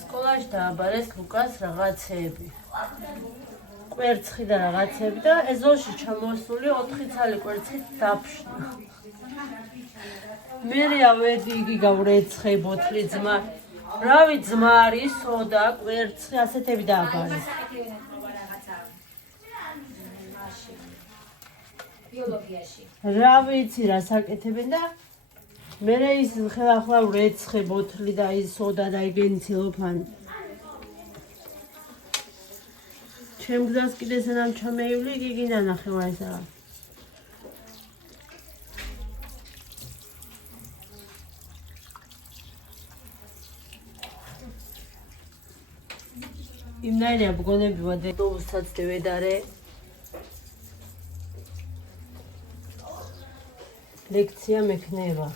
სკოლაში დააბარეს ლუკას რაღაცეები. კვერცხი და რაღაცეები და ეზოში ჩამოსული 4 ცალი კვერცხით დაფშნა. მე ავედი იგი გავრეცხე ბოთლი ძმა. რავი ძმა არის, სოდა, კვერცხი, ასეთები დააბარეს. ბიოლოგიაში. რა ვიცი რა საკეთებენ და მე ის ხელახლა ვრეცხე ბოთლი და ის სოდა და იგენი ცელოფანი. ჩემ გზას კიდე სანამ ჩამეივლი, იგი ნანახევა ეს რა. იმნაირია ბგონები ვადე დოუსაც დევედარე. ლექცია მექნება.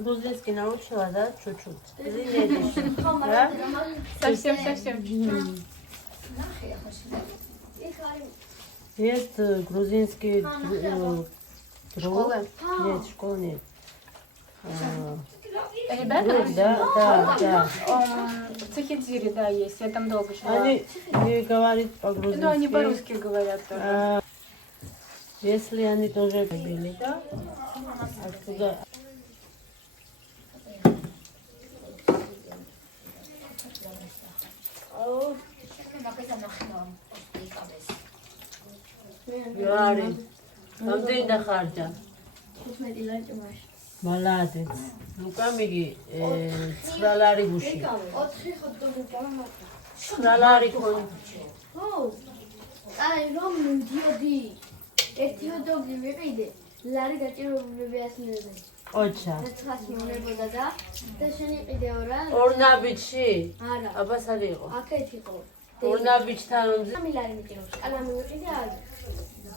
Грузинский научила, да, чуть-чуть. Да? Совсем. Есть грузинский Школа? Нет, школы нет. Ребята? Да. В Цехидзире, да, есть. Я там долго жила. Они не говорят по-грузински. Ну, они по-русски говорят тоже. Если они тоже были, да? Откуда? Яри, ამდენი დახარჯა. 15 ლარი მაშინ. Молодец. Лука მიგი 9 ლარი გუში. 4 ხოთი გამა. 9 ლარი ქონი. ხო. აი რომ მიდიოდი. ერთი ჰოდოგი ვიყიდე. ლარი გაჭიროებები ასმევდნენ. ოჩა. 900 მოვნებოდა და შენ იყიდეო რა. ორნაბიჯში? არა. აბა სად იყო? აქეთ იყო. ორნაბიჯთან ომზე? 3 ლარი მიტირობს. ალა მივიყიდე არა.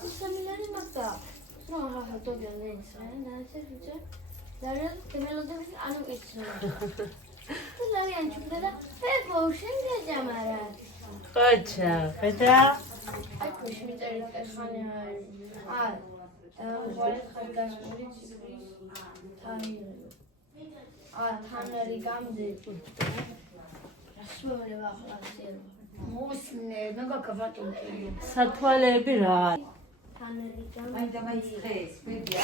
3 ლარი მაგდა. რა ჰოდოგი ნენს რა. ნაცეჭე. ლარი თემელოდები ანუ ისე. ლარი ანჩუდა და ფებო შენ გაჯამარა. ოჩა. პეტრა? აი ქუში მიწერეთ ხანი აი. ვარ ხარგასული ციფრის თაირო. თანარი გამზე. რასვეულება ახლა წერო. Мусне, ну как аватон. სათვალეები რა? თანარი გამზე. Ай, давай стресс, беги.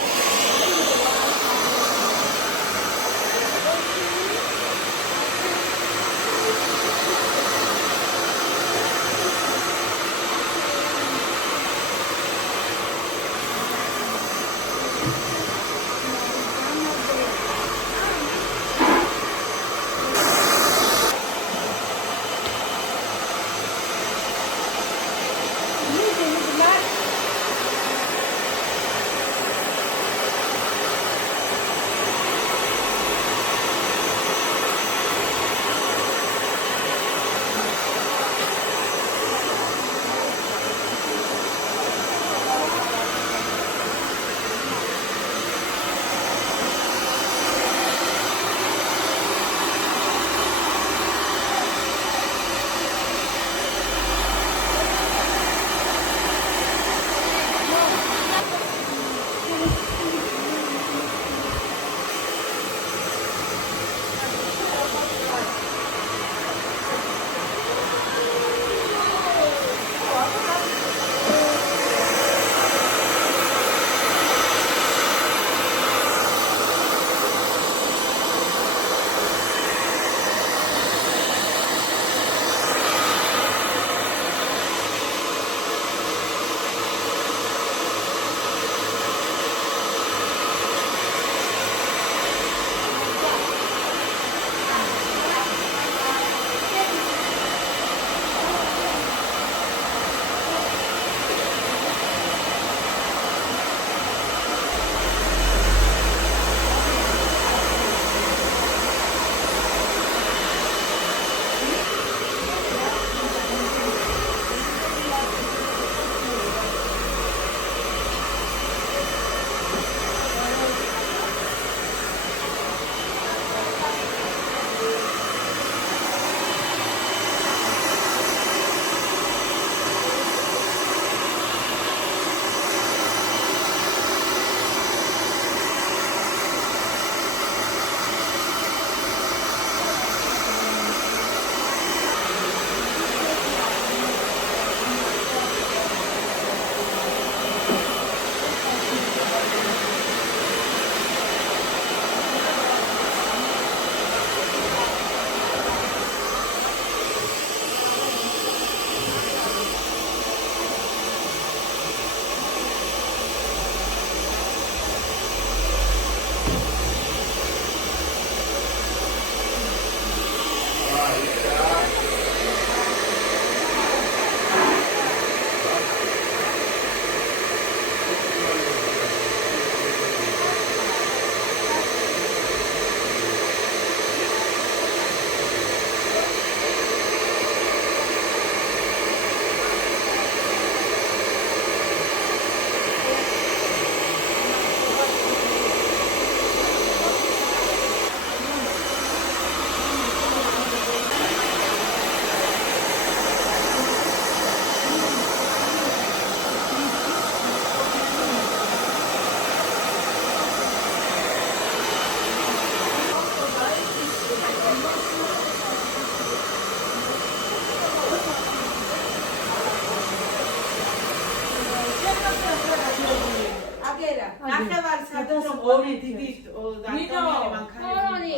ორი დიდი ადამიანი მანქანები.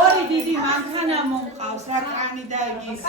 ორი დიდი მანქანა მომყავს რა კანი და ის.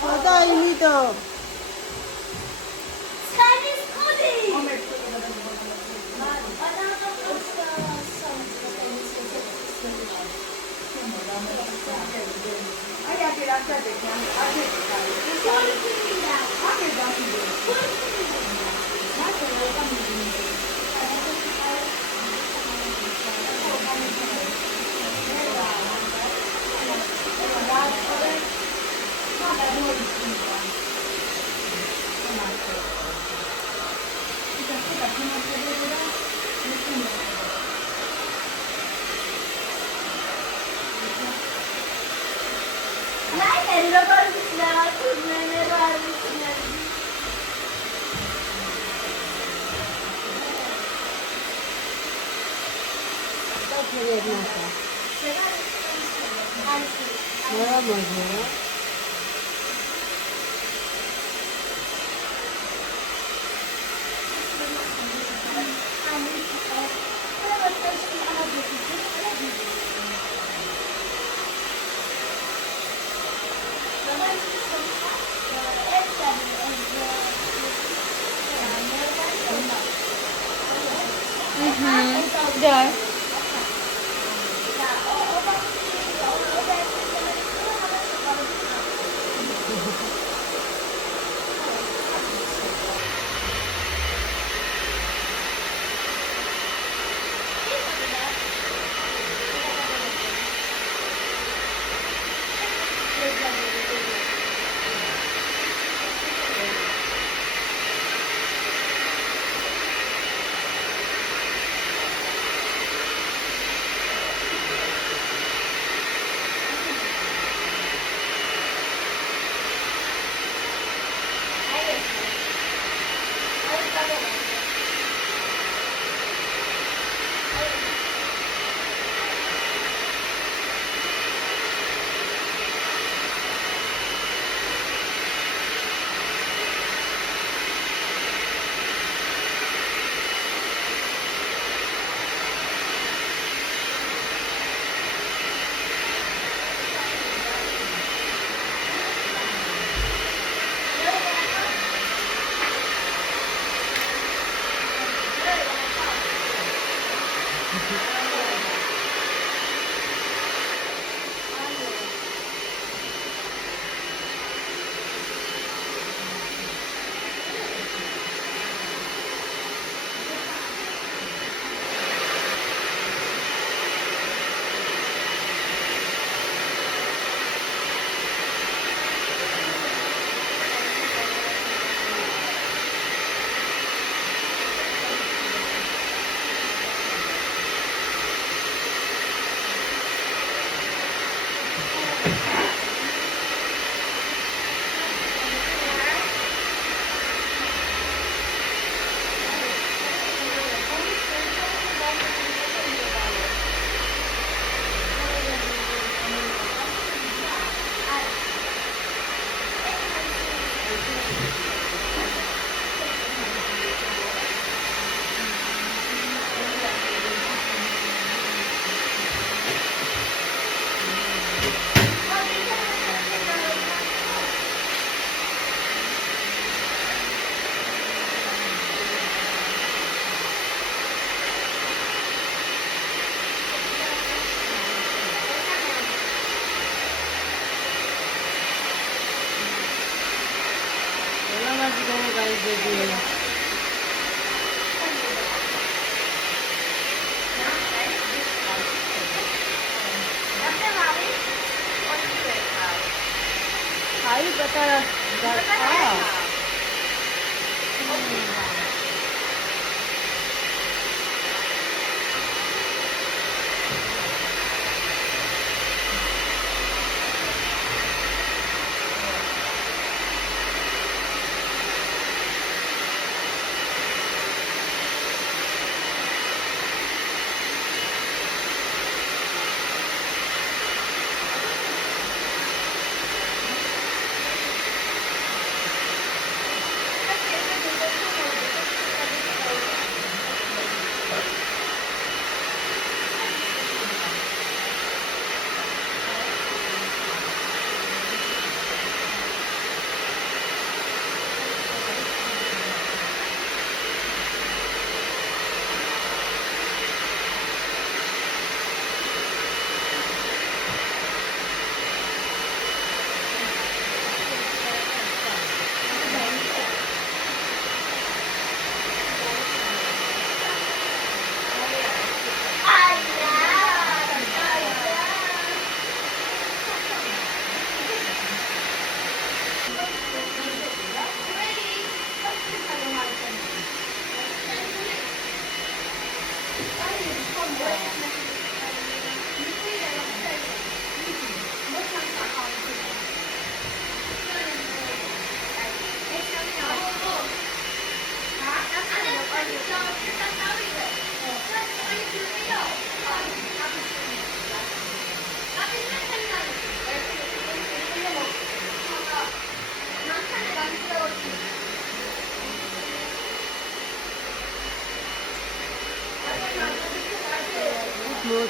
Ada ini tuh. Да.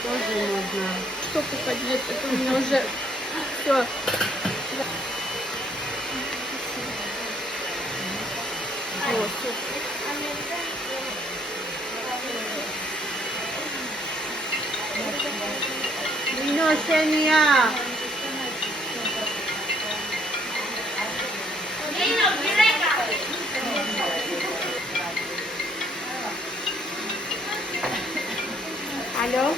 Тоже можно. Что попадет? Это у меня уже все. Inocencia. Алло?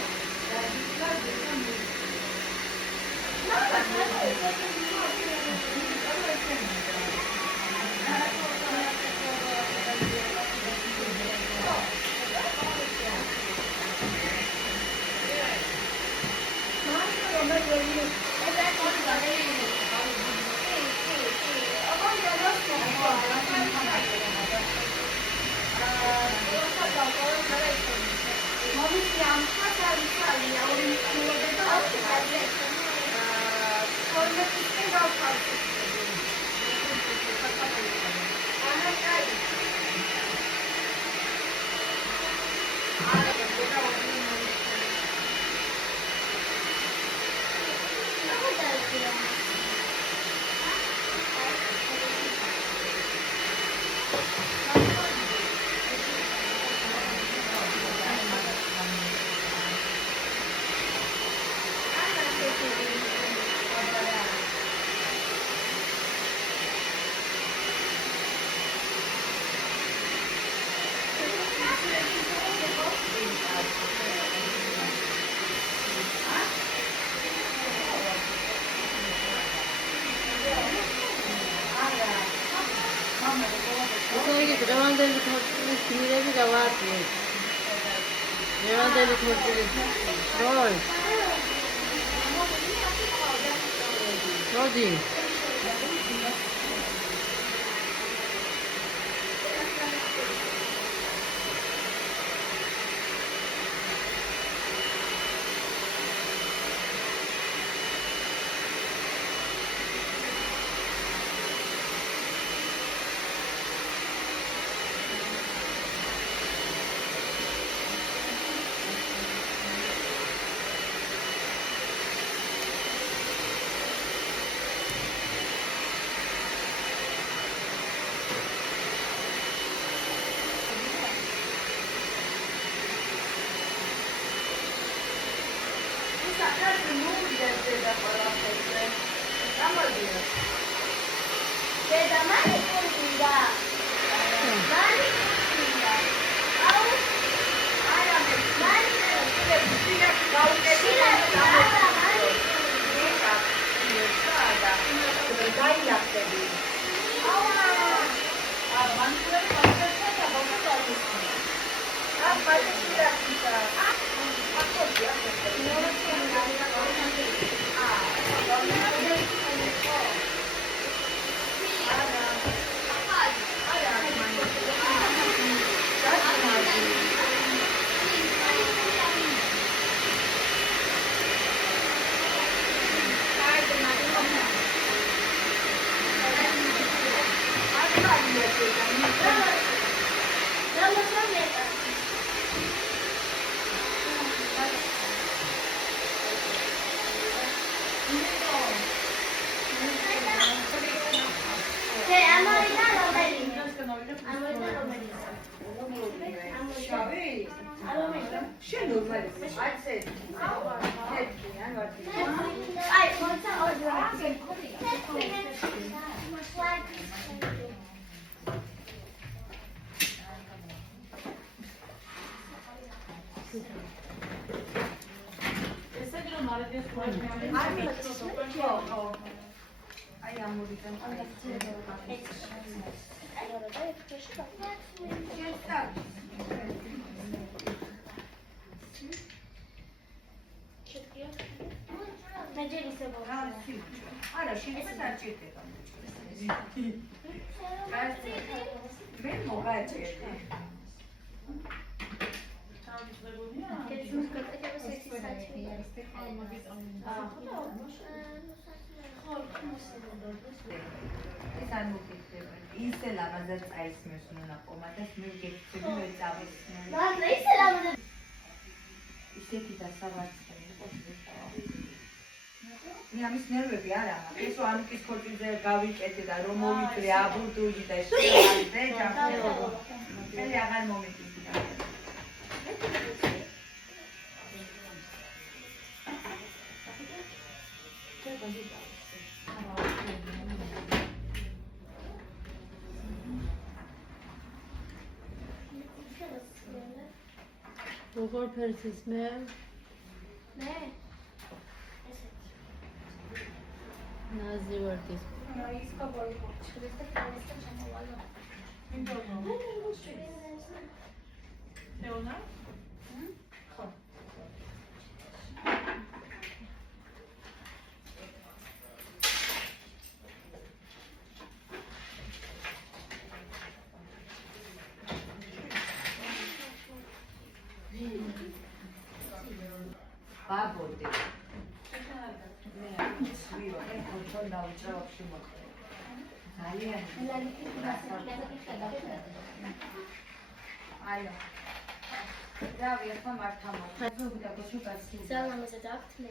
이게 드라마들이 더 비밀이라 와지. 드라마들이 더 롤. 어디? საჯერ ისე რა სიუჭე. არა, შეგეც არ ჭირდება. მე მოგაჭირდა. ეს არ მოგიხდება. ისე ლამაზად წაისმევს მონაპომადას, მე გექცები ვერ წავისმევ. მაგრამ ისე ლამაზად ისეთი დასავარცხენი ყოფილა. მე ამის ნერვები არ აქვს. ეს ანუკის ხორციზე გავიკეთე და რომ მოვიწრე აბურდული და შეაზე ჯამშეო. მე აღარ მომეკითხა. როგორ ფერცის მე? მე ნაზი ვარდის. ის კაბოი ხოჩდეს და კალესთან ჩამოვალო. ეონა? ხო. ბაბოდი. მე ვიო, ხო დავჭრა ვაფშე მოყვა. ძალიან აიო. დავი ახლა მართა მოხდა. და გოჩო გაცი. ძალამაზე დაქვთ მე.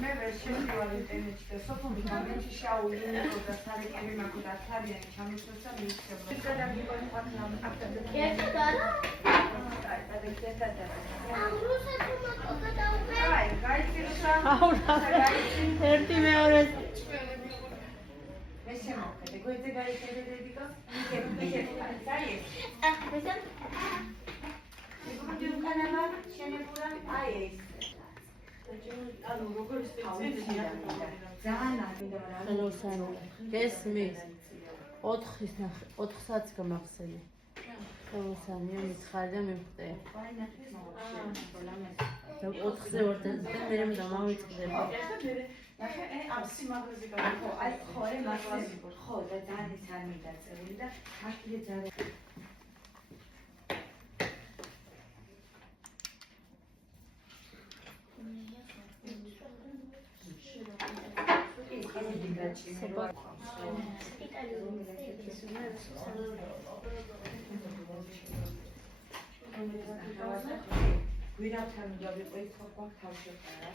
მე ვერ შევიდივარ ინტერნეტში და სოფო მომენტში შაულინო და სარეკები მაგო და თარიანი ჩამოსვლა მიიქცევა. და დაგიყვანი ყვანა აქტები. ერთად არა? და ერთად არა. ამრუსაც მომწოდა და უკვე. აი, გაიწირშა. ერთი მეორე მე შემოვხედე, გვერდზე გაიხედე დედიკოს. მიგე, აი. მესამ იქუდი უკანა შენებურა, აი ეს. ანუ როგორ ისწავლია? ძალიან აღინდა რა. ხელოსანი გესმის 4-ს გამახსენე ხელოსანია მითხარი და მივხვდე და 4-ზე ვარ და მე დამავიწყდება ნახე, ამ სიმაღლეზე გავიქო. აი, ხო, მაგას ხო და ძალიან ის არ მიდაწერილი და აშკილე ძალიან ვირავთან დავიყვე ის ხო გვაქვს თავში რა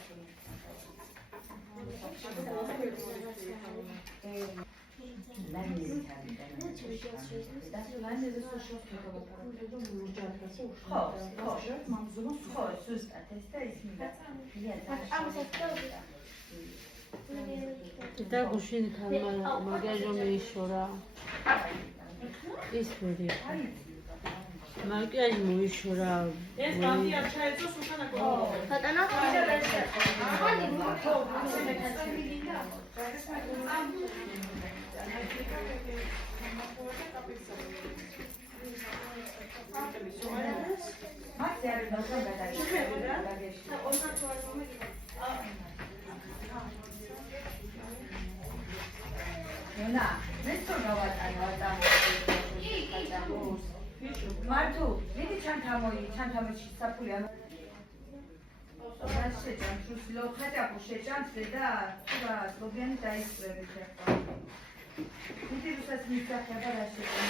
და გუშინ თამარა მაგაჟო მეიშორა ის ვერი მაგაჟ მოიშორა ეს ბანდი არ ჩაეწო სულთანა გოგო. ხატანა Nena, nesto გავატანა მარტო, მიდი ჩანთამოში საფული ანუ შეჭამ შუსლო ხატაპო შეჭამ და და სლოგანი დაისწრები ხერხა. მიდი რუსაც მისახება რა შეჭამ.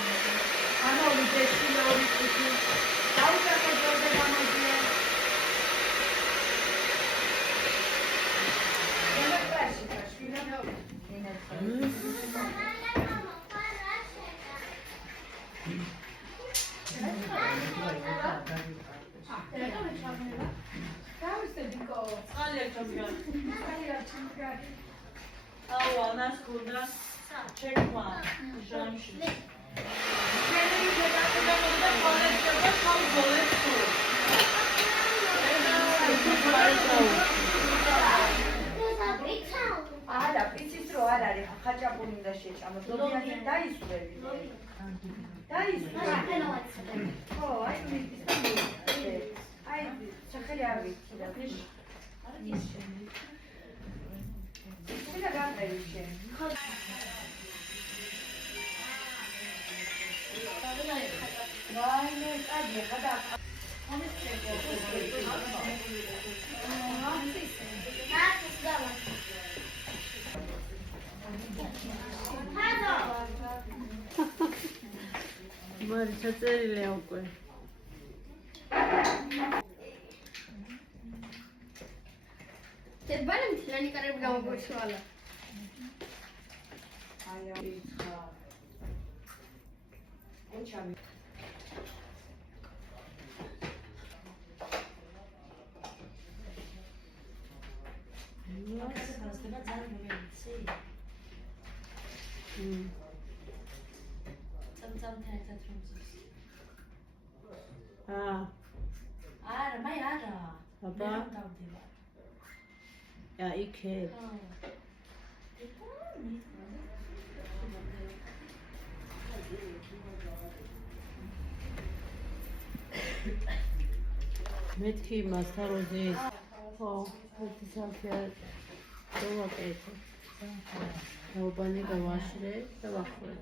ანუ ვიძეში ორი წუთი. დაუჭერე ჯერზე გამოძიე. ენა კლასი შვილა. ენა არა იცის რომ არ არის ხაჭაპური უნდა შეჭამო ზოგიერთი დაისვები ხო აი მიწის აი სახელი არ ვიცი და შეიძლება გამყევი შენ ვაიმე წადია ხადა მარი ჩაწერილია უკვე Te bani mithilani kareb gamogochvala. აი აიცხა ეჩამი არა, მე არა. აბა. იქე. მეთქი მასთან როზის. ხო, ერთი საფია. დავაკეთე. დაუბანი გავაშრე და ვახვე.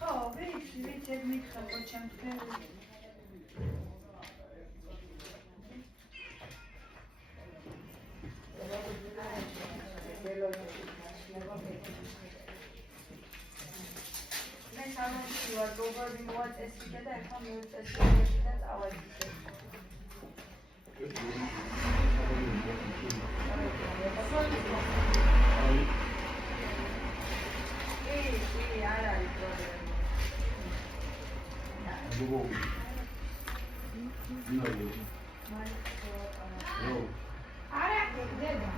ხო, ვიცი, მითხარ ჩემთვის. მე სამში ვარ, გოგოები მოაწესრიგე და ახლა მივაწესრიგე და წავედით. არ არის პრობლემა. არა, დედა.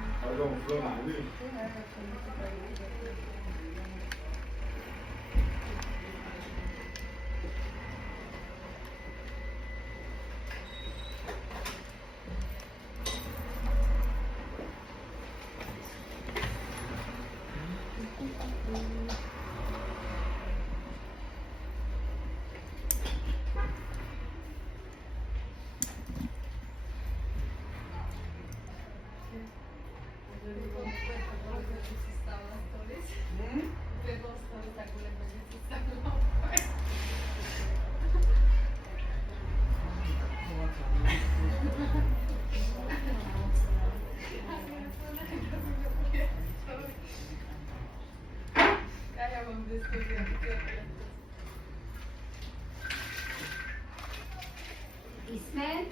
ისმენ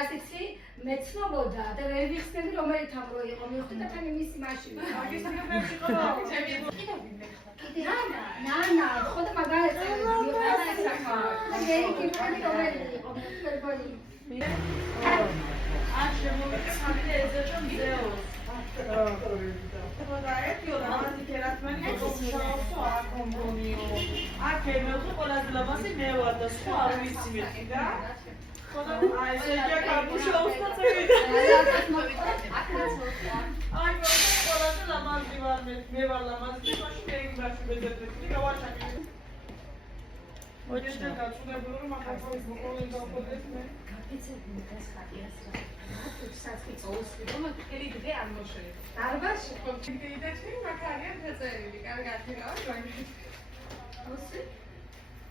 ასეთი მეცნობოდა და ვერ ვიხსენდი რომელიც ამ რო იყო მივხვდი და თან იმის მაშინა აგი საკუთრებში ყო ნანა ხოდა მაგალითად და გერი კიპანი რომელი იყო მეთქებული არ შემოვიწყდი ეძებო მზეოს ხოდა ერთი და მათი თერაპევტი გოგოშაოსო აკომპონიო აქ ემეოთო ყველაზე ლამაზი მე ვარ და სხვა არ ვიცი მეტი და ხოდა აი ზეჯა კაპუშაოს და წევიდა აი ყველაზე ლამაზი ვარ მე ვარ ლამაზი მაშინ მე იმაში ბედეთები გავაჩაგე ოჩა. გაწულებულა რომ ახლა მოყოლენ დავყოდეს მე. გაფიცებული დღეს ხატიას რა. საწყიცო უსვიდო, მაგრამ დღე არ მოშევიდა. დარბაზში ხო კიდეში მაგარია შეწერილი, კარგად ილავ მაგარი. უსვი?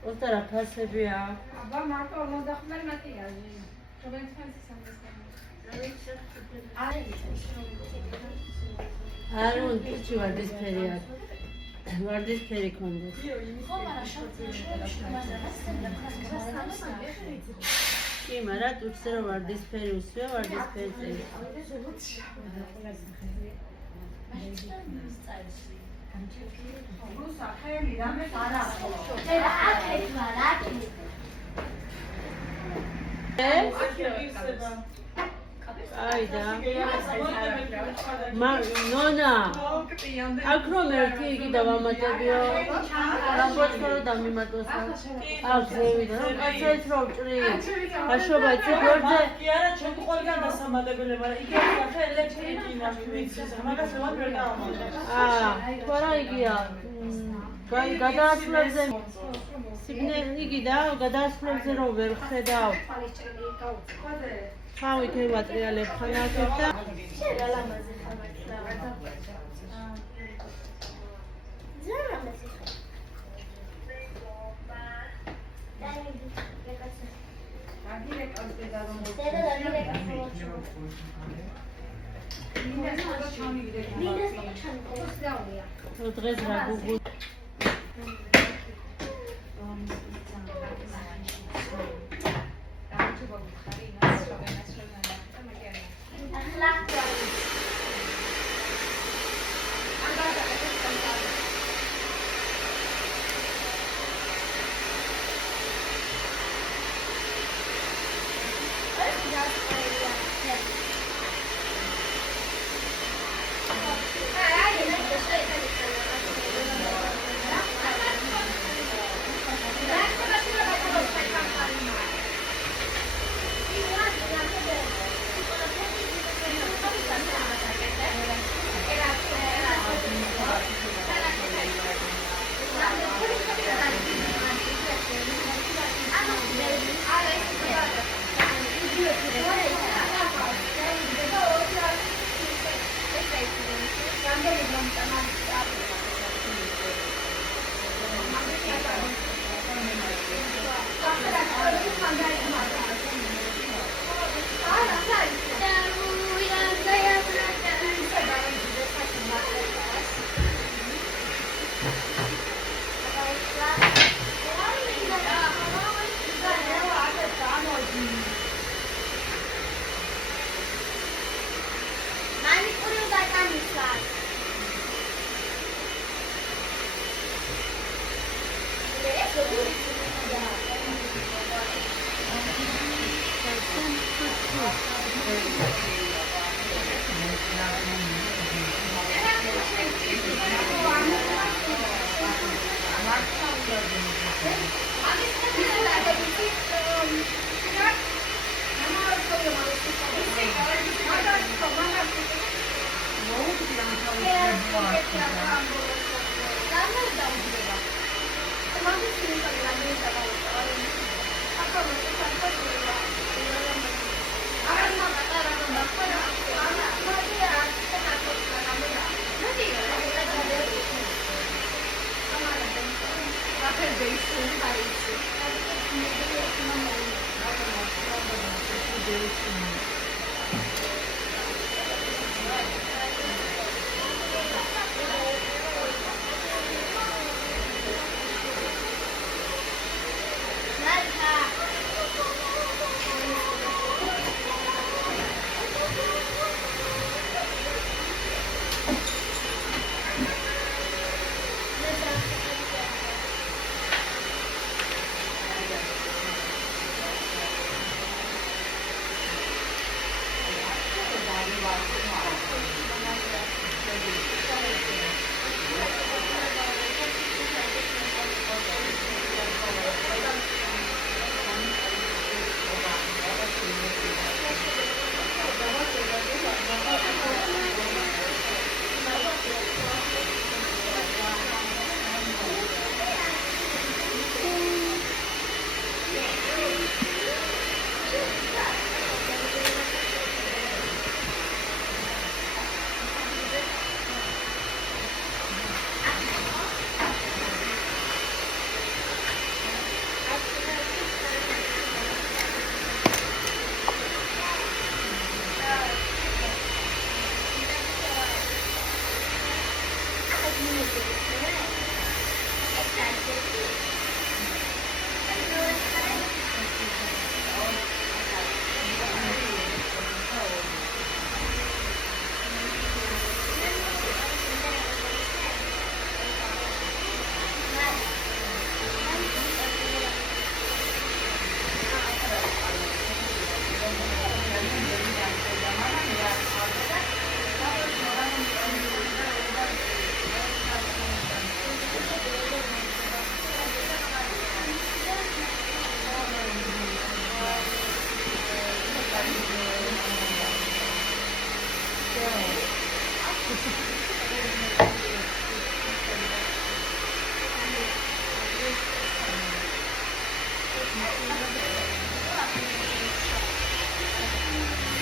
ოსტა რა ფასებია? აბა მარტო 45 მატია. ჩვენ ფანსი სამესთან. არ უნდა პუჩი ვარდისფერი აქვს. ვარდისფერი კონდეს. კი, მაგრამ თუცე რომ ვარდისფერი უსვია, ვარდისფერი წელი. რუსა ხელი რამეს არ ახლა. აი და ნონა აქ რომ ერთი იგი დავამატებიო რამბოჩქო რომ დამიმატოს აქ ზევიდა რომ კაცებს რომ ჭრი აშობა იცი ბორდე კი არა ჩვენ ყველგან დასამატებელი მაგრამ იგი ახლა ელექტრიკი ნამივიცის მაგას რა ვერ დავამატებ თორა იგია გადაასვლებზე სიგნე იგი და გადაასვლებზე რომ ვერ ხედავ თავი გემატრიალებ ხანაკებ და დღეს რა გუგუ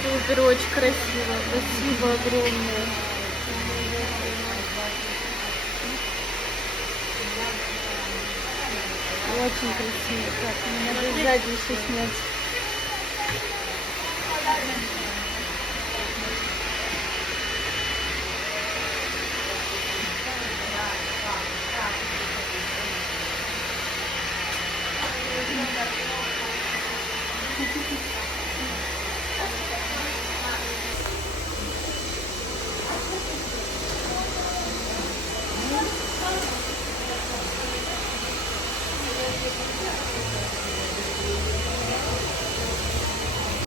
Супер, очень красиво. Спасибо огромное. Очень красиво. Так, мне надо сзади еще снять.